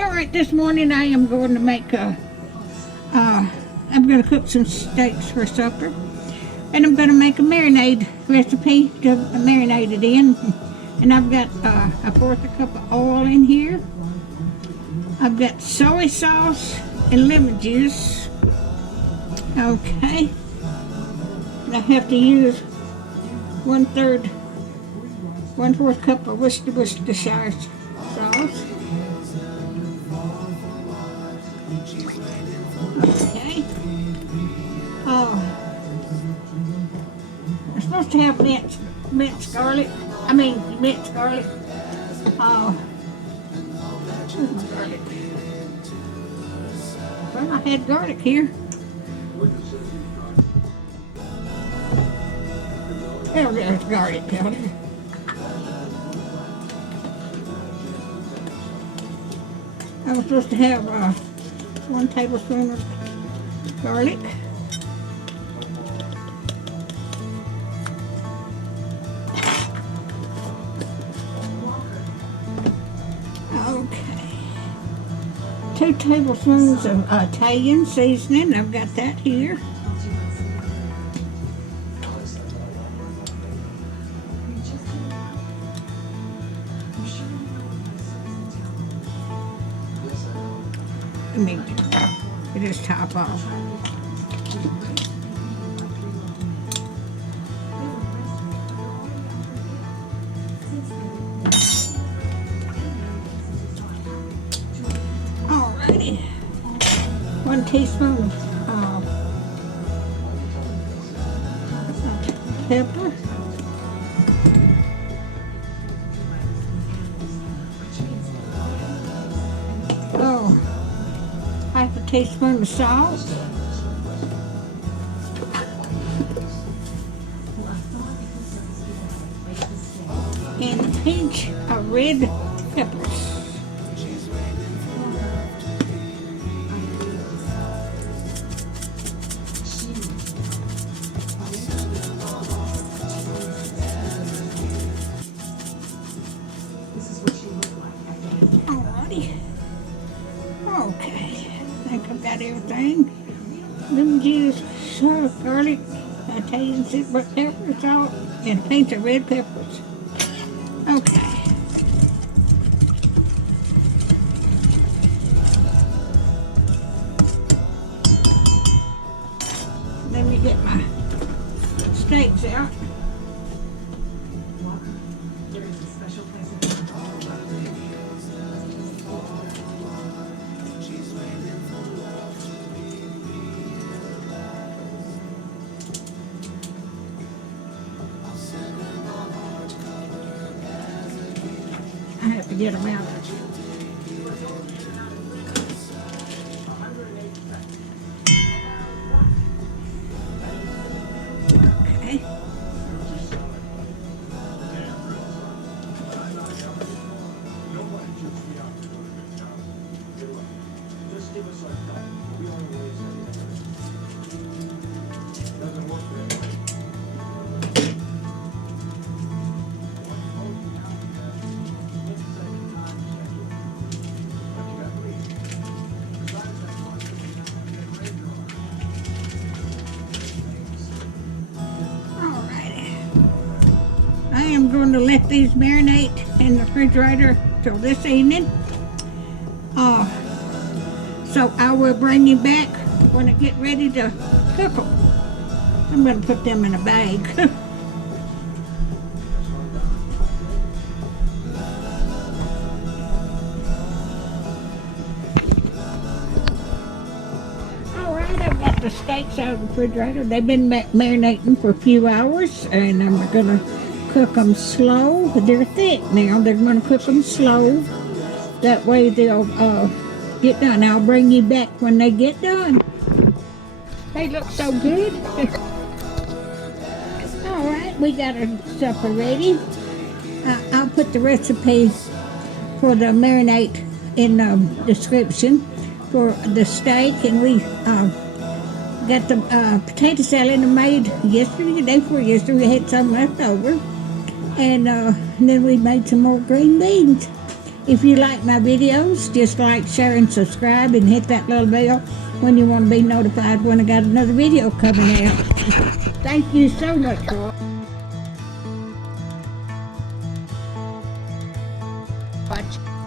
All right, this morning I am going to make I'm going to cook some steaks for supper. And I'm going to make a marinade recipe to marinate it in. And I've got a fourth a cup of oil in here. I've got soy sauce and lemon juice. Okay. And I have to use 1/4 cup of Worcestershire sauce. Okay. I'm supposed to have minced garlic. Minced garlic. Garlic. Well, I had garlic here. There's garlic powder. I was supposed to have 1 tablespoon of garlic. Okay. 2 tablespoons of Italian seasoning. I've got that here. Let me get this top off. Alrighty. 1 teaspoon of pepper. Half a teaspoon of salt. And a pinch of red peppers. Alrighty. Okay. I think I've got everything. Lemon juice, garlic, Italian black pepper, salt, and a pinch of red peppers. Okay. Let me get my steaks out. I have to get them out. Okay. I am going to let these marinate in the refrigerator till this evening. So I will bring you back when I get ready to cook them. I'm going to put them in a bag. Alright, I've got the steaks out of the refrigerator. They've been marinating for a few hours, and I'm going to cook them slow. They're thick now. They're going to cook them slow. That way they'll get done. I'll bring you back when they get done. They look so good. Alright, we got our supper ready. I'll put the recipe for the marinade in the description for the steak. And we got the potato salad I made yesterday, the day before yesterday. We had some left over. And then we made some more green beans. If you like my videos, just like, share, and subscribe, and hit that little bell when you want to be notified when I got another video coming out. Thank you so much for watching.